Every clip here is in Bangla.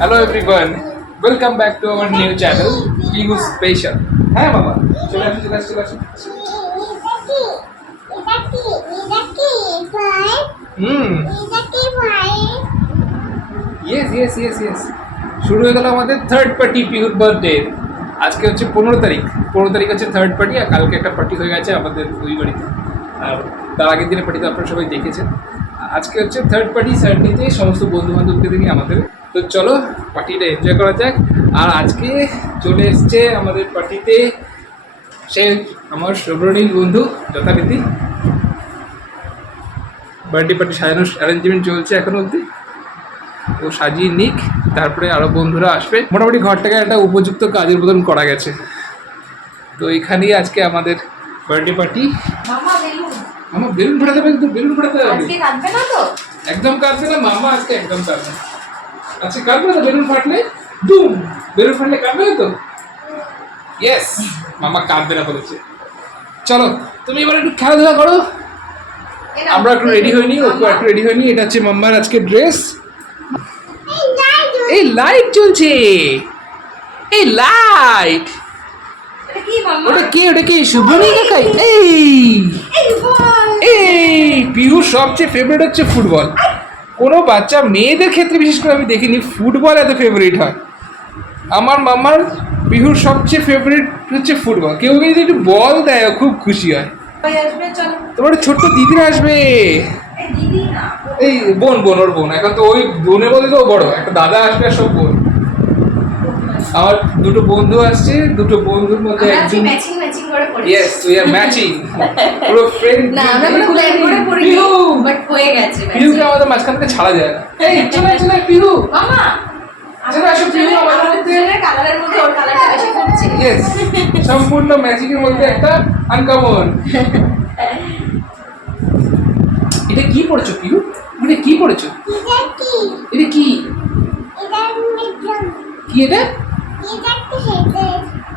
Hello everyone, welcome back to our new channel, Pihu Special. হ্যাঁ বাবা, চলে আসো। Yes. শুরু হয়ে গেল আমাদের থার্ড পার্টি পিহুর বার্থডে। আজকে হচ্ছে 15 তারিখ হচ্ছে থার্ড পার্টি, আর কালকে একটা পার্টি হয়ে গেছে আমাদের দুই বাড়িতে, আর তার আগের দিনের পার্টি তো আপনারা সবাই দেখেছেন। আজকে হচ্ছে থার্ড পার্টি, সানডেতে সমস্ত বন্ধু বান্ধবকে নিয়ে আমাদের। তো চলো পার্টিটা এনজয় করা যাক। আর আজকে চলে এসছে আমাদের পার্টিতে সে আমার সৌরনীল বন্ধু যথারীতি। বার্থডে পার্টি সাজানোর অ্যারেঞ্জমেন্ট চলছে এখনো অবধি, ও সাজিয়ে নিক, তারপরে আরও বন্ধুরা আসবে। মোটামুটি ঘরটাকে একটা উপযুক্ত কাজের মতন করা গেছে। তো এখানেই আজকে আমাদের বার্থডে পার্টি। মামা বেলুন ফাটাতে হবে, বেলুন ফাটাতে হবে। আজকে কাটবে না তো? একদম কাটবে না মামা, আজকে একদম কাটবে না। আচ্ছা কাটবে না তো? বেলুন ফাটলে দুম, বেলুন ফাটলে কাটবে না তো? ইয়েস, মামা কাটবে না বলেছে। চলো তুমি এবার একটু খেলাধুলা করো, আমরা একটু রেডি হইনি, ওকে একটু রেডি হইনি। এটা হচ্ছে মাম্মার আজকে ড্রেস। এই লাইট জ্বলছে, এই লাইট, ওটা কি শুভনি দেখাই। এই পিহুর সবচেয়ে ফেভারিট হচ্ছে ফুটবল। কোনো বাচ্চা মেয়েদের ক্ষেত্রে বিশেষ করে আমি দেখিনি ফুটবল এত ফেভারিট হয়। আমার মামার পিহুর সবচেয়ে ফেভারিট হচ্ছে ফুটবল। কেউ যদি একটু বল দেয় খুব খুশি হয়। তোমার ছোট্ট দিদিরা আসবে, এই বোন ওর বোন। এখন তো ওই বোনের মধ্যে তো বড় একটা দাদা আসবে, আর সব বোন। আমার দুটো বন্ধু আসছে, দুটো বন্ধুর মধ্যে একজন ইয়েস উই আর ম্যাচিং পুরো ফ্রেন্ড। না আমরা পুরো প্ল্যান করে পড়ি বাট হয়ে গেছে। পিহুকে আমাদের মাঝখান থেকে ছাড়া যায় না। এই চলে পিহু মামা, চলে আসো পিহু আমাদের মধ্যে। কালারের মধ্যে ওর কালারটা বেশি ফুটছে। ইয়েস, সম্পূর্ণ ম্যাচিং এর মধ্যে একটা আনকমন। এটা কি পড়েছো পিহু? এটা কি পড়েছো? এটা কি এটা?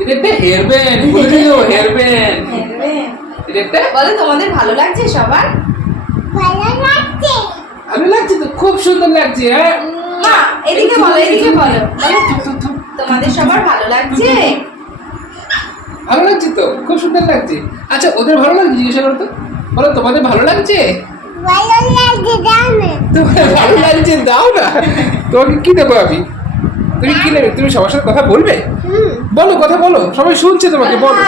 এটা একটা হেয়ার ব্যান্ড। বলে দিল হেয়ার ব্যান্ড। এটা একটা বলো তোমাদের ভালো লাগছে সবার? ভালো লাগছে তো, খুব সুন্দর লাগছে। হ্যাঁ মা এদিকে বলো তোমাদের সবার ভালো লাগছে? ভালো লাগছে তো, খুব সুন্দর লাগছে। আচ্ছা ওদের ভালো লাগছে জিজ্ঞাসা করো তো, বলো তোমাদের ভালো লাগছে? তোমাদের ভালো লাগছে দাও না, তোমাকে কি দেবো আমি? তুমি কি নেবে? তুমি সবার সাথে কথা বলবে? বলো, কথা বলো, সবাই শুনছে তোমাকে। বলো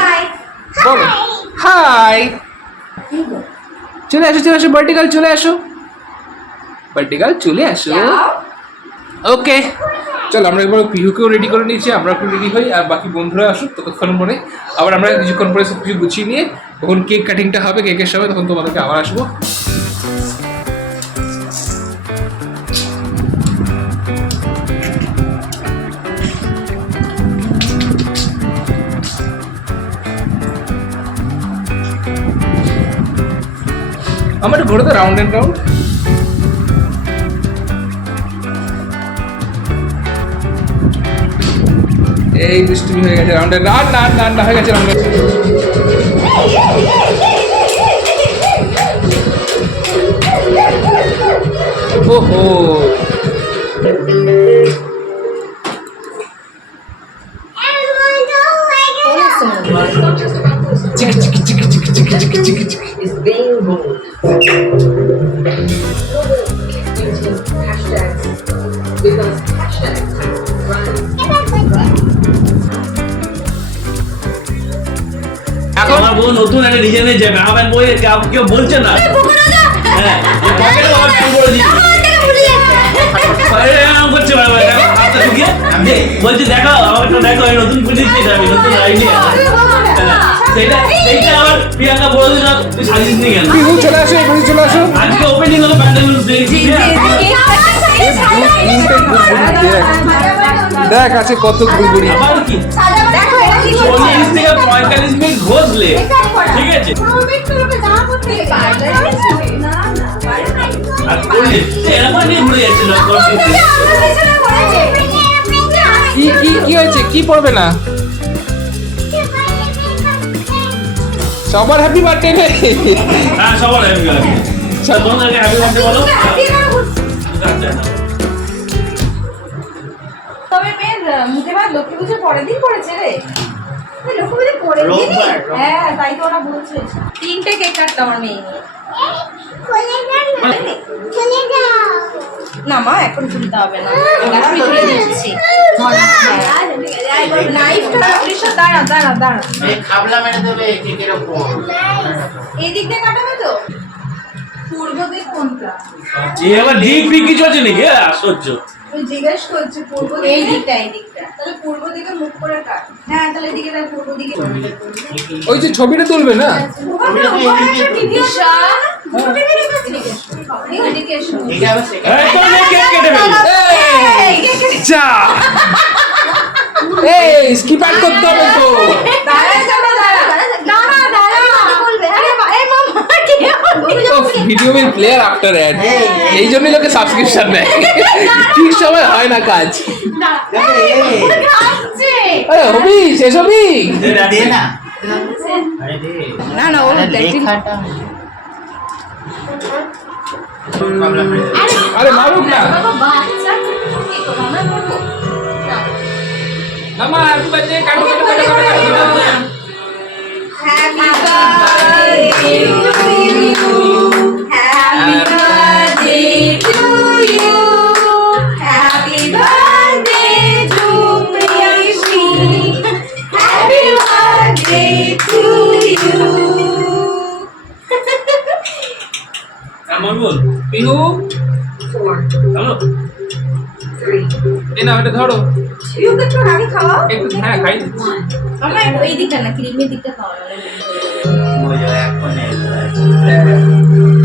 বলো হাই। চলে আসো ভার্টিকাল, চলে আসো ভার্টিকাল, চলে আসো। ওকে চলো আমরা একবার পিহুকেও রেডি করে নিয়েছি, আমরা একটু রেডি হই, আর বাকি বন্ধুরা আসুক ততক্ষণ পরে। আবার আমরা কিছুক্ষণ পরে সব কিছু গুছিয়ে নিয়ে যখন কেক কাটিংটা হবে, কেকের সময় তখন তোমাদেরকে আবার আসবো। আমার একটু ঘোরে তো রাউন্ড অ্যান্ড রাউন্ড। এই দুষ্টুমি হয়ে গেছে, রাউন্ড না হয়ে গেছে রাউন্ড। ওহো চিকি is being bold. Hashtags because hashtags run. এখন আমার বউ নতুন একটা ডিজাইনের যাবে আমার বই কেউ বলছে না। হ্যাঁ পকেটে আমার প্যান্ট করে দিই করছে বলছি দেখো আমার একটা দেখো আমি নতুন বুঝেছি, আমি নতুন আইডিয়া। সেইটা আমার প্রিয়াঙ্কা বলে দিল তুই সাজিস নি কেন? চলে আসো আজকে ওপেনিং হলো প্যান্ডেল দেখ আছে কত গুড়গুড়ি। আবার কি 40 থেকে 45 মিনিট ঘষলে ঠিক আছে। আর করলে এরকম নিয়ে ঘুরে যাচ্ছিল। কি হয়েছে? কি পড়বে না? সবার হ্যাপি বার্থডে রে। হ্যাঁ সবার হ্যাপি বার্থডে। চল তোমাদেরকে হ্যাপি বার্থডে বলো। তবে মেয়ের মুখে ভাত লক্ষ্মী পুজো পরের দিন পড়েছে রে। লক্ষ্মী পুজো পরের দিনই? হ্যাঁ, তাই তো ওরা বলছে। 3টে কেক কাটতো আমার মেয়ে নিয়ে। না মা, এখন তুলতে হবে না, আমি তুলে দিচ্ছি। নাইফটা দাঁড়া দাঁড়া দাঁড়া, খাবলা মেরে দেবে কেকের ওপর। এই দিক দিয়ে কাটাবে তো? পূর্ব দিক কোনটা? এই আবার দিক বিক্রি চলছে নাকি? আশ্চর্য। তুই জিজ্ঞেস করছিস পূর্ব দিক? এই দিকটা, এই দিকটা। তাহলে পূর্ব দিকে মুখ করে কাট। হ্যাঁ, তাহলে এদিকে তাহলে পূর্ব দিকে। ওই যে ছবিটা তুলবে না, এটা আবার এই তো নে কেক কেটে ফেলি। যা এই স্কিপ আউট করতে হবে তো। ভিডিও में প্লেয়ার আফটার অ্যাড, এই জন্যই লোকে সাবস্ক্রিপশন নেয়। ঠিক সময় হয় না কাজ। আরে হবি শেষ হবি দে না। না না, ওর লেখাটা খাবলা মেরে দেবে। আরে মারুক না। মামা হ্যাপি বার্থডে, কাটো কাটো কাটো কাটো কাটো। Happy birthday to you. Happy birthday to you. Happy birthday to Priyashi. Happy birthday to you. আমার বল পিহু হ্যালো এই না এটা ধরো You can try to খাওয়া। একটু, হ্যাঁ খাই দিচ্ছি। আমরা এই দিকটা না, ক্রিমের দিকটা খাওয়া। ওই এখন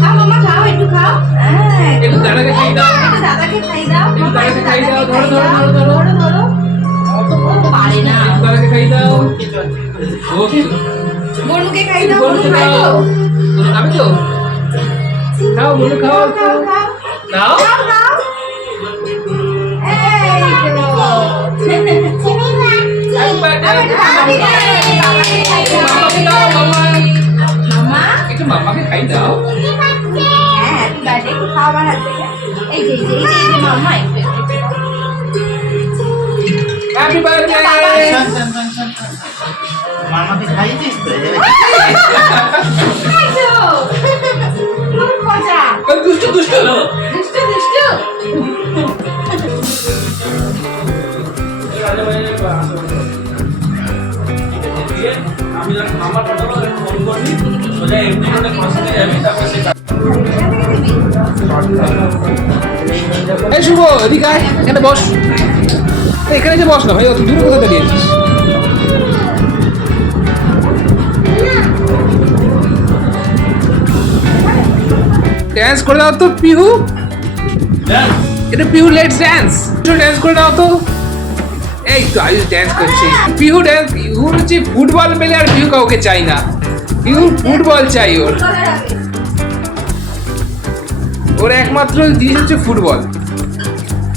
খাও মামা, খাও, একটু খাও। হ্যাঁ, একটু দাদাকে খাই দাও। একটু দাদাকে খাই দাও। একটু মামা, দাদাকে একটু খাই দাও। দাদাকে ধরো খাই ধরো দাও। ধরো ধরো ধরো ধরো। অত বড় পারে না। একটু দাদাকে খাই দাও। ও বনুকে খাই দাও। বলু বনু খাই খাও। দাও। বলু খাবে তো? খাও বলু খাও। খাও খাও খাও। খাও খাও। এই তো। Happy birthday. আমি দাদাকে খাই দাও। মামাকে দাও মামা। মামা, একটু মামাকে খাই দাও। হ্যাঁ, হ্যাপি বার্থডে, একটু খাও আমার হাত থেকে। এই যে এই যে মামা, একটু হ্যাপি বার্থডে। মামাকে খাইয়েছিস তো? এই তো। খুব মজা। দুষ্টু দুষ্টু। হ্যালো দুষ্টু দুষ্টু। আমি আমার কথা বলে ফোন করবি সোজা এমনি করে কষ্টে যাবি তারপর সে এই শুভ এদিকে আয়, এখানে বস। এখানে যে বস না ভাই, অত দূরে কোথায় দাঁড়িয়েছিস? ড্যান্স করে দাও তো পিহু। দেখ এটা পিহু লেটস ড্যান্স। ড্যান্স করে দাও তো। এই তো আয়ুষ ড্যান্স করছে। পিহু ড্যান্স, পিহুর হচ্ছে ফুটবল প্লেয়ার, পিহু কাউকে চাই না। পিহু ফুটবল চাই ওর। ওর একমাত্র জিনিস হচ্ছে ফুটবল।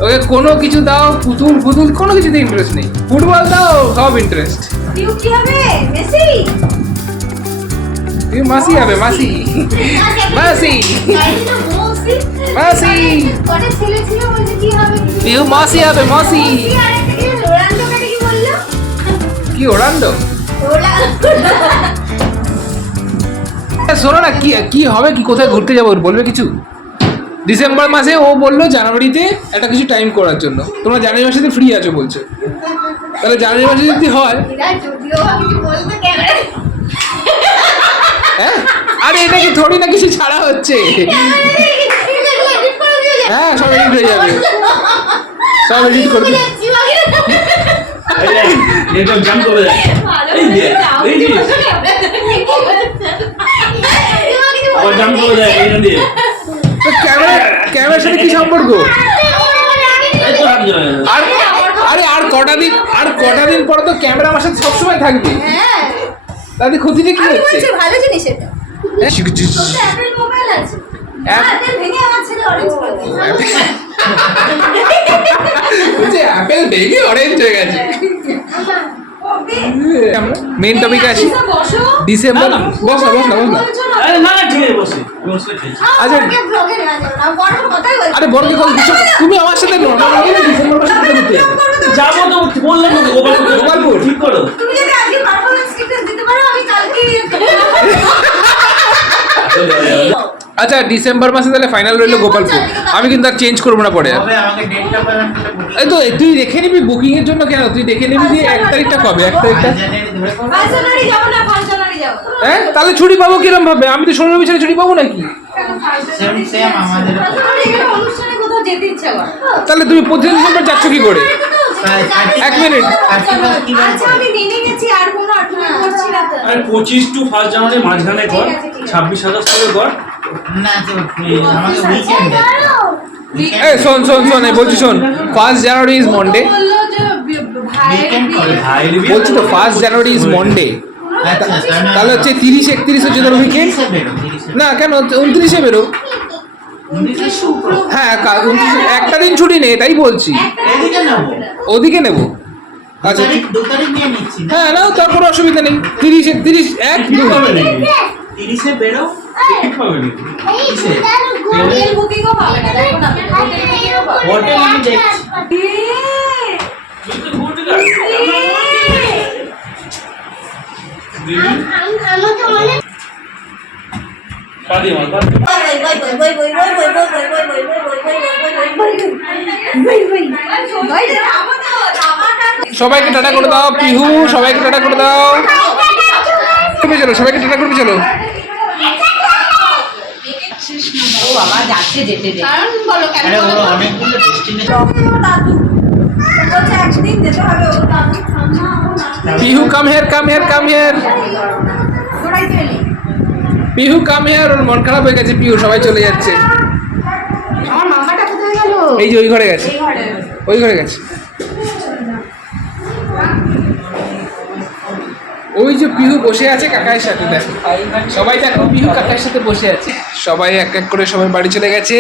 ওকে কোনো কিছু দাও, পুতুল পুতুল কোনো কিছুতে ইন্টারেস্ট নেই। ফুটবল দাও সব ইন্টারেস্ট। পিউ কি হবে? মেসি? পিহু মাসি হবে, মাসি মাসি মাসি। কটা ছেলে ছিল বলছে কি হবে? পিহু মাসি হবে, মাসি। আর একটা কি রোনাল্ডো কাটে কি বললো? কি ওরান্ডো? রোনাল্ডো। শোনো না, কি কি হবে, কি কোথায় ঘুরতে যাবো বলবে কিছু? ডিসেম্বর মাসে ও বললো জানুয়ারিতে একটা কিছু টাইম করার জন্য। তোমরা জানুয়ারি মাসে ফ্রি আছো বলছো, তাহলে জানুয়ারি মাসে যদি হয়। এরা যদিও কিছু বলতে ক্যামেরা হ্যাঁ, আরে এটা কি থোড়ি না কিছু ছাড়া হচ্ছে। হ্যাঁ, সব এডিট হয়ে যাবে, সব এডিট করে দিই। এটা জাম করে দেয় এই যে দেখছিস আবার জাম করে দেয় এটা দিয়ে তো ক্যামেরার সাথে কি সম্পর্ক? এই তো হাত ধরে আর আরে আর কটা দিন পরে তো ক্যামেরা আমার সাথে সবসময় থাকবে। হ্যাঁ, তাদের ক্ষতিটা কি আমি হচ্ছে? বলছি ভালো জিনিস এটা। হ্যাঁ, তোর তো অ্যাপেল মোবাইল আছে। অ্যাপেল ভেঙে আমার ছেলে অরেঞ্জ করে দিয়েছে। বলছে অ্যাপেল ভেঙে অরেঞ্জ হয়ে গেছে। মেন টপিকে আসি। দিশা, বসো। ডিসেম্বর না, না। বস না বস না বস না। বলছো না। আরে না না ঠিক আছে বসে বসে খেয়েছি। আচ্ছা ব্লগে নেওয়া যাবে না, বড় কথাই বলছি। আরে বড় কথা কিছু তুমি আমার সাথে নো না ডিসেম্বর মাসে কোথায় যেতে হবে? যাবো তো বললাম তো গোপালপুর গোপালপুর। ঠিক করো। তুমি যদি আজকে পারফরম্যান্স স্টিকার দিতে পারো, আমি কালকে আচ্ছা ডিসেম্বর মাসে তাহলে ফাইনাল রইলো গোপালপুর। আমি কিন্তু আর চেঞ্জ করবো না পরে। তবে আমাকে ডেটটা বলেন তাহলে বলি। এই তো তুই দেখে নিবি বুকিং এর জন্য কেন? তুই দেখে নিবি যে 1 তারিখটা কবে? 1 তারিখটা জানুয়ারি ধরে করো। 5 জানুয়ারি যাবো না, 5 জানুয়ারি যাবো। হ্যাঁ তাহলে ছুটি পাবো কিরম ভাবে? আমি তো 16 বছরে ছুটি পাবো নাকি? সেম আমাদের অনুষ্ঠানে কোথাও যেতে ইচ্ছা করে। তাহলে তুমি 25 ডিসেম্বর যাচ্ছ কি করে? এক মিনিট। আচ্ছা আমি মেনে গেছি, আর কোনো আর্গুমেন্ট করছি না তো। আরে 25 টু 1 জানুয়ারি মাঝখানে কর, 26 27 করে কর। না তো আমাকে উইকেন্ডে এই শোন শোন শোন এই বলছি শোন 1 জানুয়ারি ইজ মন্ডে। বললো যে ভাইয়ের উইকেন্ড করে বিয়ে। ভাইয়ের বিয়ে বলছি তো 1 জানুয়ারি ইজ মন্ডে। আচ্ছা তাহলে হচ্ছে 30 31 হচ্ছে তোর উইকেন্ড। 30 বেরো 30 না কেন 29 বেরো। 29 শুক্র হ্যাঁ 29 একটা দিন ছুটি নেই তাই বলছি। এদিকে নাও ওদিকে নেবো। আচ্ছা 2 তারিখ নিয়ে নিচ্ছি না হ্যাঁ নাও তার কোনো অসুবিধা নেই। 30 31 1 ঠিক 2 হবে নাকি? 30 এ বেরো ঠিক হবে নাকি? কিসে হোটেল বুকিংও পাবে না, দেখো না, হোটেল বুকিংও পাবে না। হোটেল আমি দেখছি তুই তো ঘুরতে যা। দিবি? পাদি মার পাদি। সবাইকে টাটা করে দাও পিহু, সবাইকে টাটা করে দাও। তুমি চলো সবাইকে টাটা করবে চলো। ও বাবা যাচ্ছে যেতে দে। কারণ বলো কেন আরে বলো ওরা তো? অনেকগুলো ডেস্টিনেশন দাদু বলছে একদিন যেতে হবে, ও দাদু ঠাম্মা ও না Pihu come here come here come here. দৌড়াই চলে। Pihu come here. ওর মন খারাপ হয়ে গেছে পিহু, সবাই চলে যাচ্ছে। আমার মামাটা কোথায় গেল? এই যে ওই ঘরে গেছে, এই ঘরে। ওই ঘরে গেছে। ওই যে পিহু বসে আছে কাকার সাথে, দেখো সবাই দেখো পিহু কাকার সাথে বসে আছে। সবাই এক এক করে সবাই বাড়ি চলে গেছে।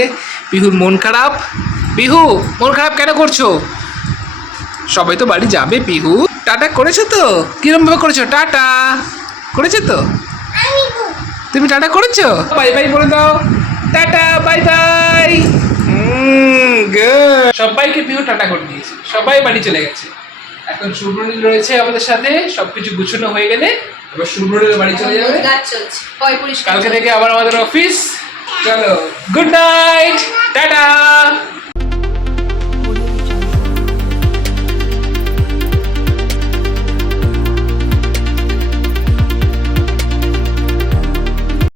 পিহুর মন খারাপ। পিহু মন খারাপ কেন করছো? সবাই তো বাড়ি যাবে। পিহু টাটা করেছো তো? কিরম ভাবে করেছো? টাটা করেছো তো? তুমি টাটা করেছো? বাই বাই বলে দাও। Tata bye bye. গুড। সবাইকে পিহু টাটা করে দিয়েছে, সবাই বাড়ি চলে গেছে। এখন শুভ্রনীল রয়েছে আমাদের সাথে। সবকিছু গুছানো হয়ে গেলে এবার শুভ্রনীল বাড়ি চলে যাবে। গাছ চলছে, পয় পরিষ্কার কালকে চলছে। থেকে আবার আমাদের অফিস। চলো গুড নাইট।